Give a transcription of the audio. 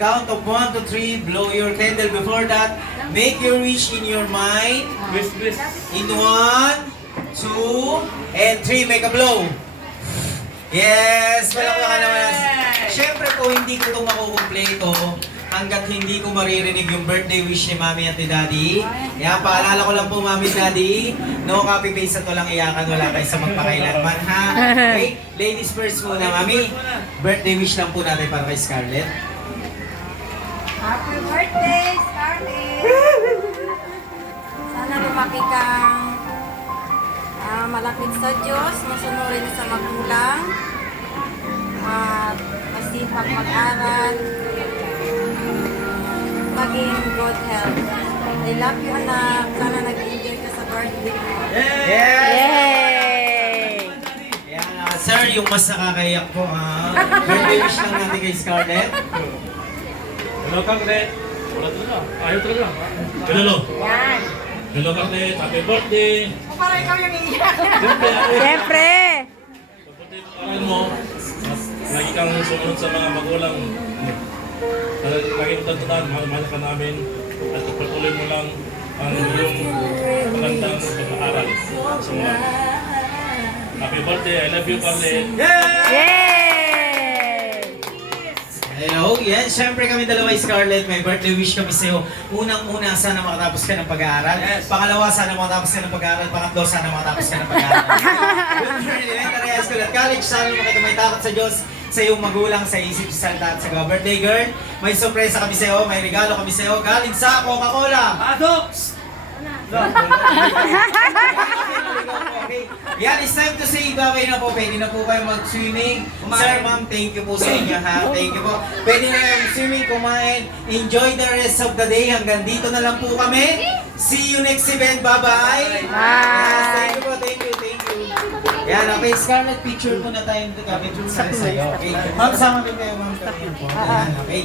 count of 1 to 3, blow your candle. Before that, make your wish in your mind. In 1, 2, and 3, make a blow. Yes! Malakpakan naman. Siyempre po, hindi ko ito makukumpleto hanggat hindi ko maririnig yung birthday wish ni Mami at ni Daddy. Yan, paalala ko lang po, Mami at Daddy, no copy-paste na to lang iyakan, wala tayo sa magpakailanman, ha? Okay, ladies first muna, Mami. Birthday wish lang po natin para kay Scarlett. Happy birthday, Scarlett! Sana lumaki kang malapit sa Diyos, masunurin sa magulang, at masipag mag-aral, maging good health. I love you, anak. Sana nag-enjoy ka sa birthday mo. Yay! Yan, sir, yung mas nakakayak po, ha? Birthday wish lang natin kay Scarlett. Hello, Kagret. Wala talaga. Ayaw talaga. Hello. Yan. Hello, Kagret. Happy birthday. O para ikaw yung iiyak. Siyempre! Birthday pag-aral mo. Mas lagi kang sumunod sa mga magulang. Lagi mo tandaan, mahal ka namin. At patuloy mo lang ang iyong magandang pag-aaral. So, happy birthday. I love you, Kagret. Yay! Hello, yan. Siyempre kami dalawa, Scarlett, may birthday wish kami sa'yo. Unang-una, sana makatapos ka ng pag-aaral. Pangalawa, sana makatapos ka ng pag-aaral. Pangatlo, sana makatapos ka ng pag-aaral. Elementary, high school at college, sana makita may takot sa Diyos, sa iyong magulang, sa isip, sa salita at sa gawa. Birthday girl, may sorpresa kami sa'yo, may regalo kami sa'yo, galing sa Coca-Cola. Okay. Yan, it's time to say bye na po. Pwede na po kayo mag-swimming. Sir, ma'am, thank you po sa inyo, ha? Thank you po. Pwede na kayo mag-swimming, kumain. Enjoy the rest of the day. Hanggang dito na lang po kami. See you next event. Bye-bye. Yes, thank you po. Thank you. Yan, okay. Scarlett, picture po na tayo. Picture sa sa'yo. Okay. Ma'am, sama din kayo, ma'am. Yan, okay.